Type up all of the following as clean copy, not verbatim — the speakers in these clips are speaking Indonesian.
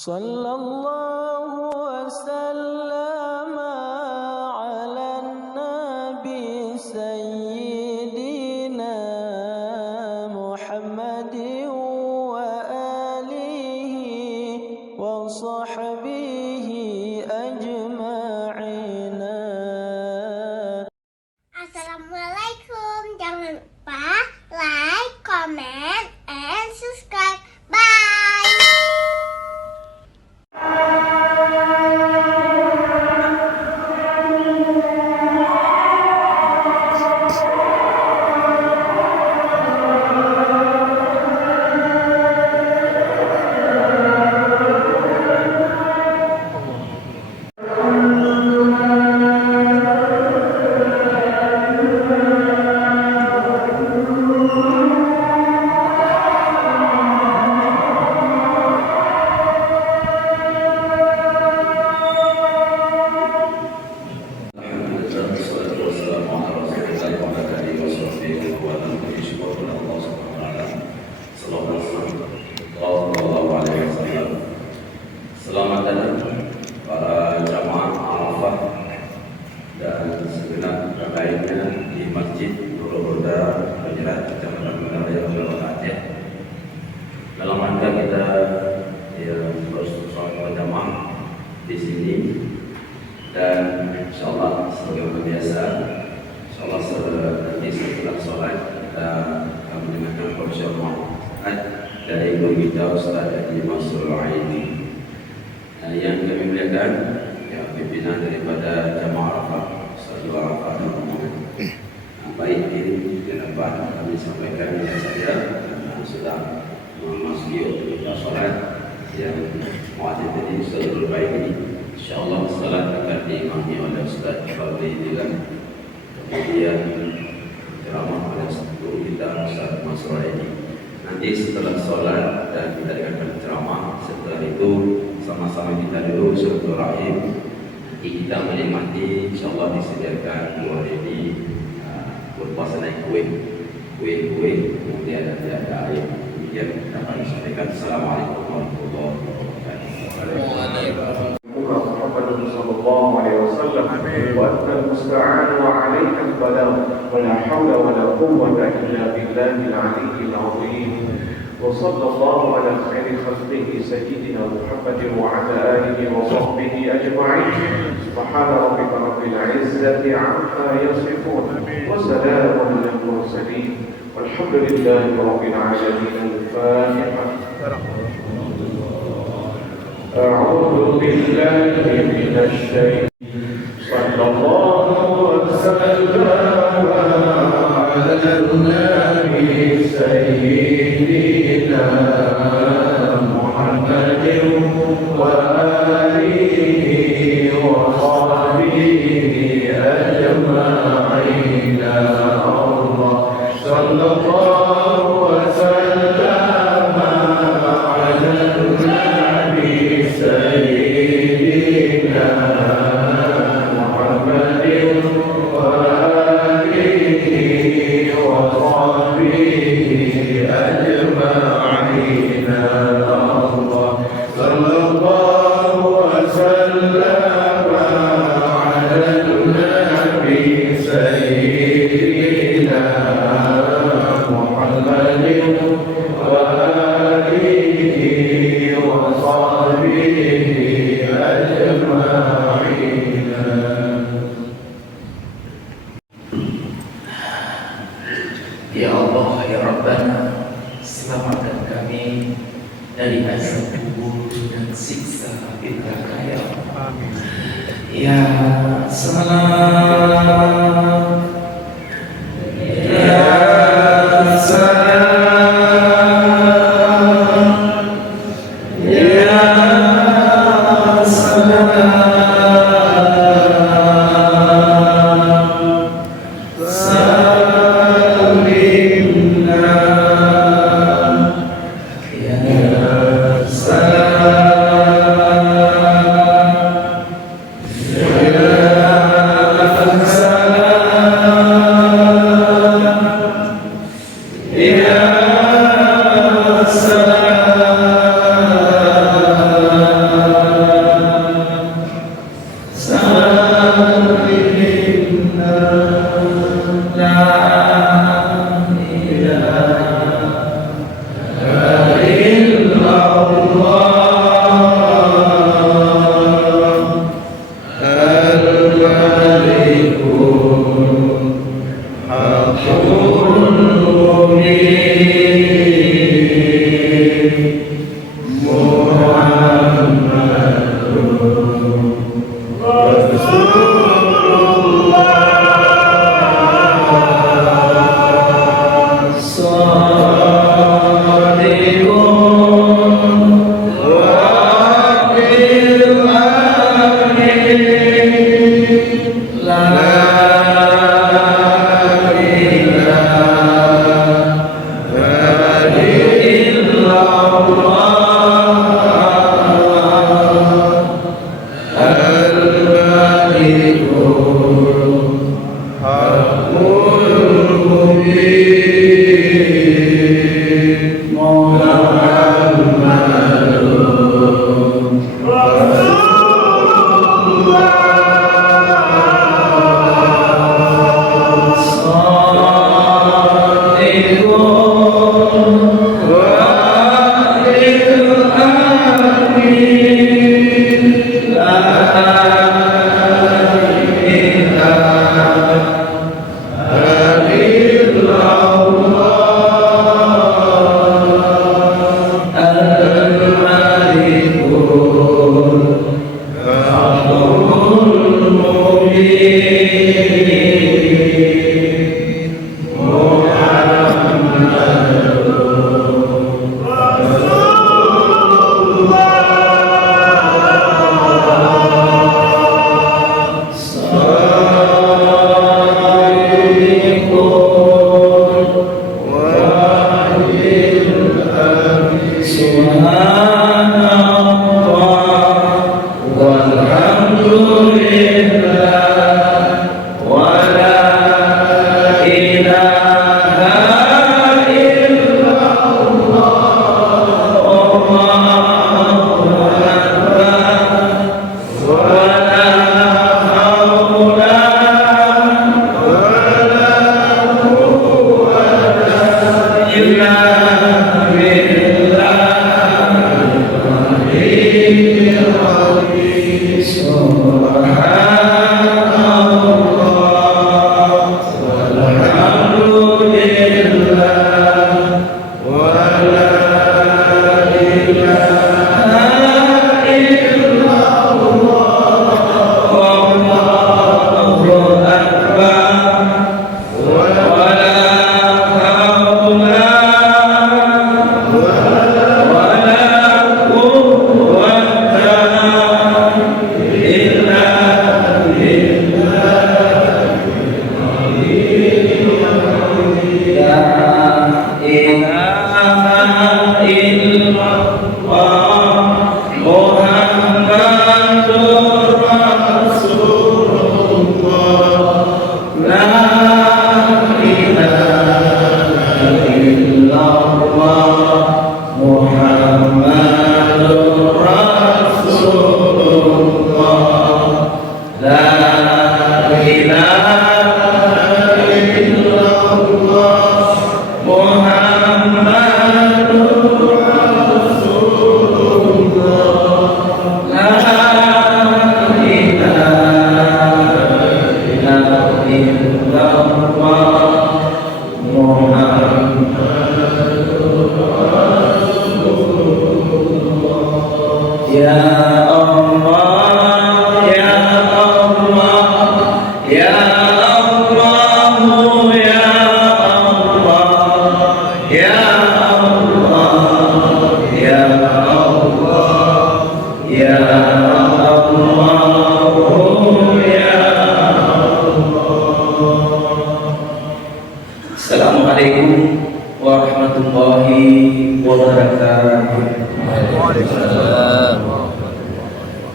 Sallallahu wasallam ala nabi sayyidina Muhammadin wa alihi wa sahbihi ajma'ina. Assalamualaikum, jangan lupa like, comment, and subscribe. Bye. Selamat datang para jamaah Arafah dan segenap lainnya di Masjid Nurul Huda Penjerat Kecamatan Raya Aceh. Dalam rangka kita bersama berjamaah di sini, dan insyaallah sebagaimana biasa, insyaallah nanti setelah sholat kita akan mendengarkan persyaratan dari guru kita Ustaz Haji Mansur Aini. Yang kami muliakan, pimpinan daripada jamaah Arafah, Ustaz Arafah dan Muhammad. Baik ini ke depan kami sampaikan yang saya sudah memasuki waktu kita sholat yang muadzin tadi Ustaz Baik ini. InsyaAllah salat akan diimami oleh Ustaz Fadli Dilan, kemudian ceramah oleh guru kita Ustaz Mansur Aini. Nanti setelah sholat dan kita dengarkan ceramah, setelah itu sama-sama kita dulu silaturahim. Nanti kita menikmati, insyaallah disediakan dua ini berpuasa naik kue, kemudian ada air. Demikian dapat disampaikan. Assalamualaikum warahmatullahi wabarakatuh. محمد صلى الله عليه وسلم وأنت المستعان وعليك البلاغ ولا حول ولا قوة إلا بالله العلي العظيم. وصلى الله على خير خلقه سيدنا محمد وعلى آله وصحبه أجمعين. سبحان ربك رب العزة عما يصفون وسلام على المرسلين والحمد لله رب العالمين. الفاتحة. أعوذ بالله من الشيطان. صلى الله وسلم على النبي سيدنا محمد وآله وصحبه أجمعين. الله صلى الله وسلم على النبي سيدنا محمد وآله وصحبه أجمعين. الله صلى الله وسلم على النبي سيدنا محمد وآله وصحبه أجمعين. Ya Allah, ya Rabbana, selamatkan kami dari azab kubur dan siksa api neraka ya Allah. Amin. Ya salam, ya salam, ya salam. Ya salam.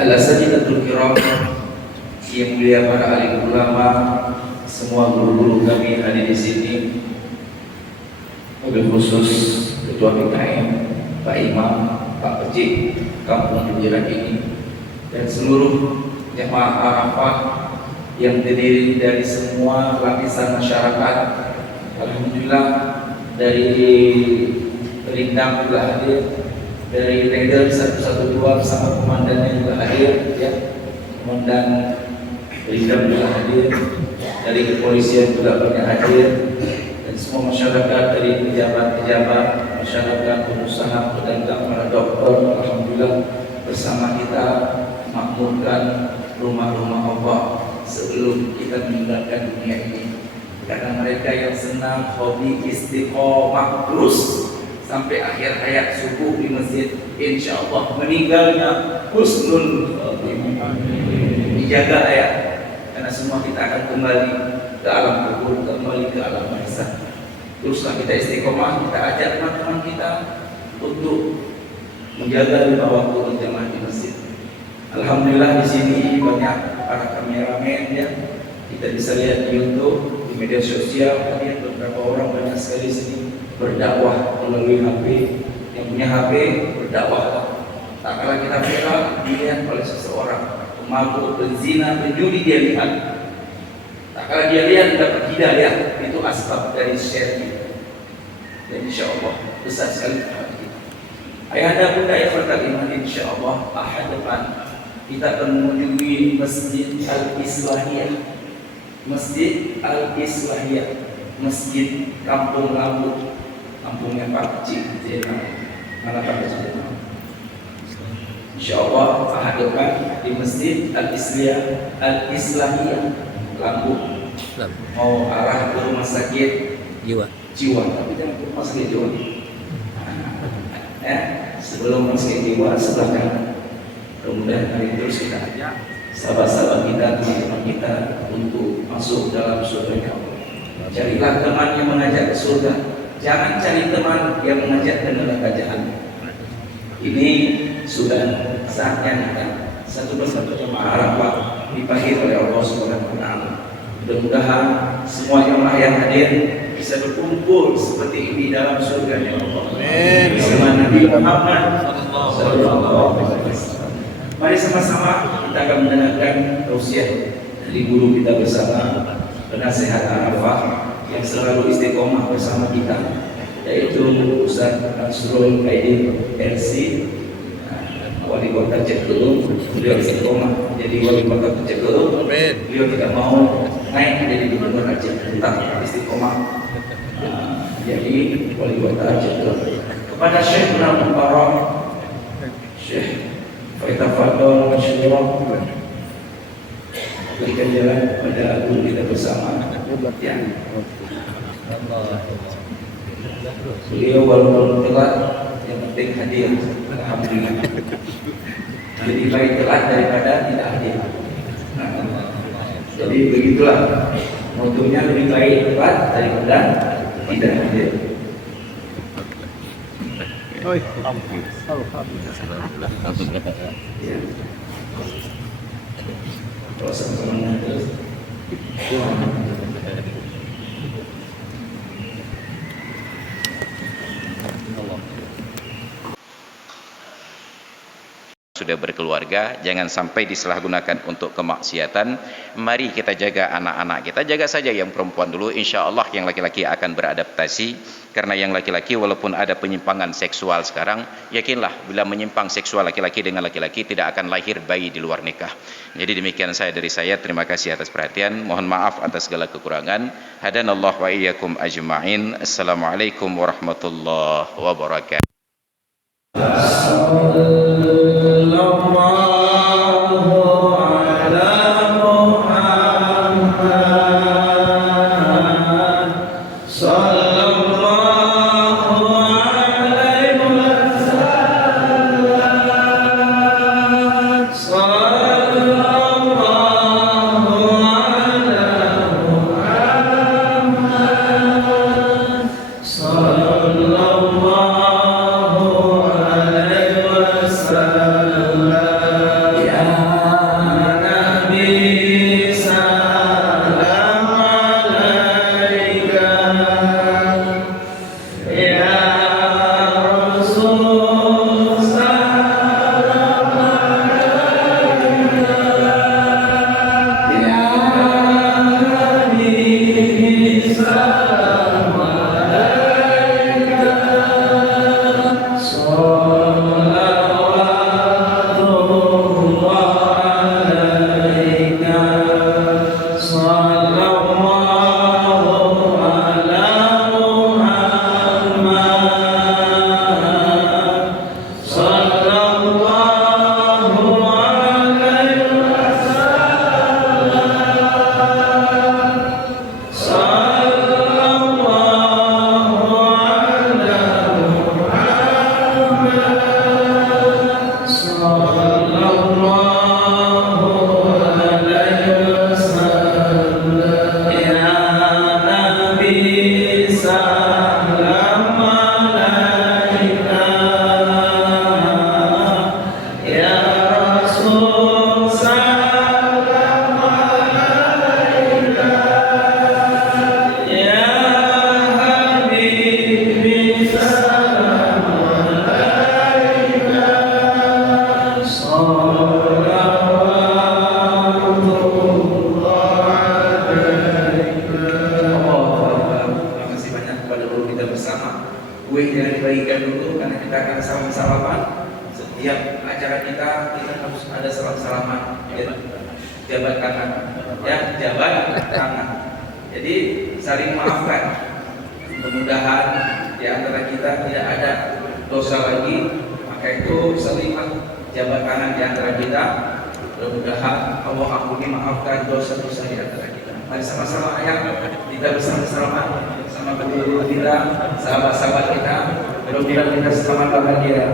Al-Asatidatul Kiram, yang mulia para alim ulama, semua guru-guru kami hadir di sini, wabil khusus Ketua PKM, Pak Imam, Pak Pecik, Kampung Jujiran ini, dan seluruh jemaah Arafah yang terdiri dari semua lapisan masyarakat. Alhamdulillah, dari Rindang juga hadir, dari Raider 112 bersama komandannya juga hadir, ya. Komandan Rindang juga hadir, dari kepolisian juga banyak hadir, dan semua masyarakat, dari pejabat-pejabat, masyarakat, pengusaha, pedagang, para dokter, alhamdulillah bersama kita makmurkan rumah-rumah Allah sebelum kita meninggalkan dunia ini. Karena mereka yang senang hobi istiqomah terus sampai akhir hayat subuh di masjid, insya Allah meninggalnya husnul khotimah. Dijaga ya, karena semua kita akan kembali ke alam kubur, kembali ke alam barzakh. Teruslah kita istiqomah, kita ajak teman-teman kita untuk menjaga 5 waktu berjamaah di masjid. Alhamdulillah di sini banyak para kameramen ya. Kita bisa lihat di YouTube, di media sosial, ada beberapa orang banyak sekali di sini berdakwah melalui HP. Yang punya HP berdakwah. Tak kala kita viral dilihat oleh seseorang pemabuk, penzina, penjudi, dia lihat. Tak kala dia lihat dapat hidayah, itu asbab dari share. Dan insya Allah besar sekali pahala kita. Ayahanda bunda yang berkalimat, insya Allah ahad depan kita akan mengunjungi Masjid Al-Islahiyah. Masjid Al-Islahiyah, Masjid Kampung Lambu, kampungnya Pak Cik mana Pak Cik? Insya Allah ahad depan di Masjid Al-Islahiyah Lambu, mau arah ke rumah sakit jiwa, tapi jangan ke rumah sakit jiwa. Sebelum rumah sakit jiwa sebelah kanan. Kemudian hari terus kita ajak sahabat-sahabat kita, teman-teman kita untuk masuk dalam surga Allah. Carilah teman yang mengajak ke surga. Jangan cari teman yang mengajak ke neraka jahanam. Ini sudah saatnya kita satu persatu jemaah Arafah dipanggil oleh Allah Subhanahu wa taala. Mudah-mudahan semua jemaah yang hadir bisa berkumpul seperti ini dalam surga Allah. Amin. Bersama Nabi Muhammad sallallahu alaihi wasallam. Mari sama-sama kita akan mendengarkan tausiah dari guru kita bersama, penasehat Arafah yang selalu istiqomah bersama kita, yaitu Ustaz Ansrul Aidil LC, wali kota Cekelum, beliau istiqomah jadi wali kota Cekelum. Beliau tidak mau naik menjadi gubernur Aceh, tetap istiqomah jadi wali kota Aceh. Kepada Syekh Abdul Mubarak, Syekh Faitafadol Masyurah, berikan jalan kepada guru kita bersama. Ya. Beliau walaupun telat, yang penting hadir. Alhamdulillah. Jadi baik telat daripada tidak hadir. Jadi begitulah. Motonya lebih baik telat daripada tidak hadir. Ya. Kalau sama-sama terus. Sudah berkeluarga, jangan sampai disalahgunakan untuk kemaksiatan. Mari kita jaga anak-anak kita, jaga saja yang perempuan dulu, insya Allah yang laki-laki akan beradaptasi. Karena yang laki-laki walaupun ada penyimpangan seksual sekarang, yakinlah bila menyimpang seksual laki-laki dengan laki-laki tidak akan lahir bayi di luar nikah. Jadi demikian dari saya, terima kasih atas perhatian, mohon maaf atas segala kekurangan. Hadanallah wa iyyakum ajma'in. Assalamualaikum warahmatullahi wabarakatuh. Setiap acara kita harus ada salam-salaman, ya, jabat tangan, ya, jabat tangan. Jadi saling maafkan. Mudah-mudahan di antara kita tidak ada dosa lagi, maka itu selipah jabat tangan di antara kita. Mudah-mudahan Allah ampuni, maafkan dosa-dosa di antara kita. Mari sama-sama ayat kita bersama-sama sama guru kita, sahabat-sahabat kita. Mudah-mudahan kita selamat bahagia.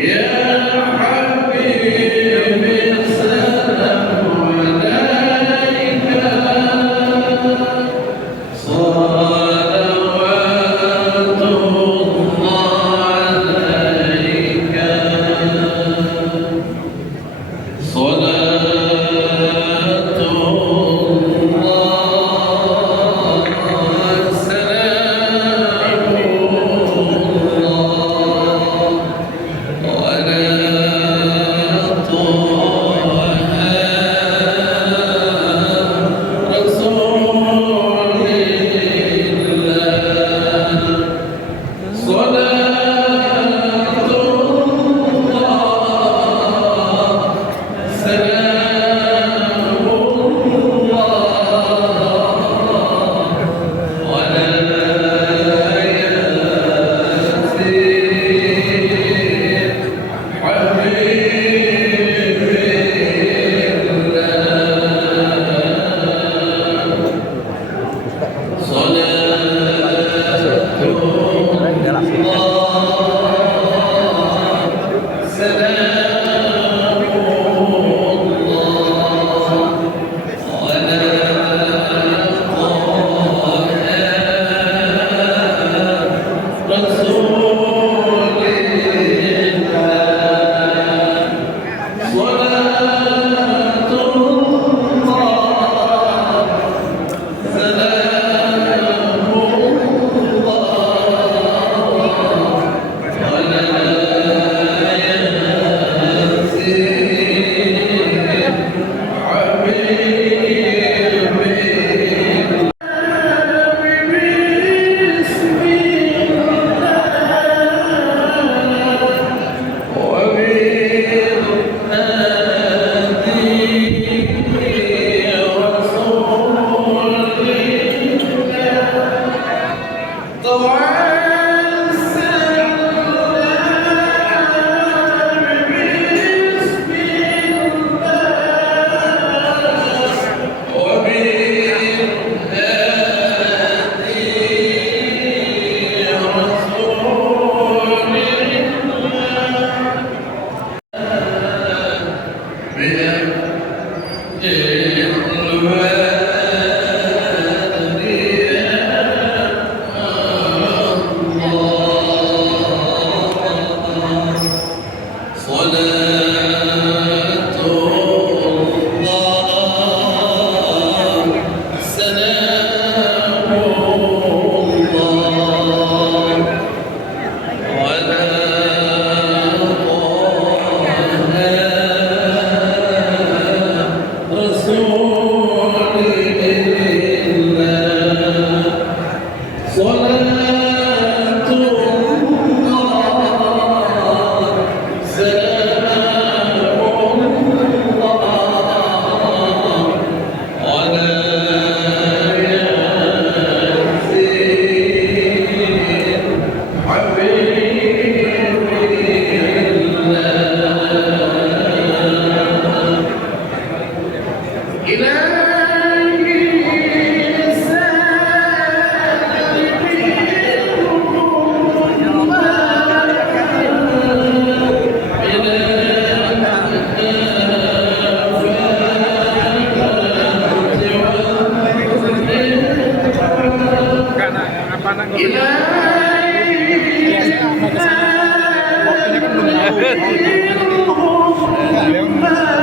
Waktunya kan belum tahu.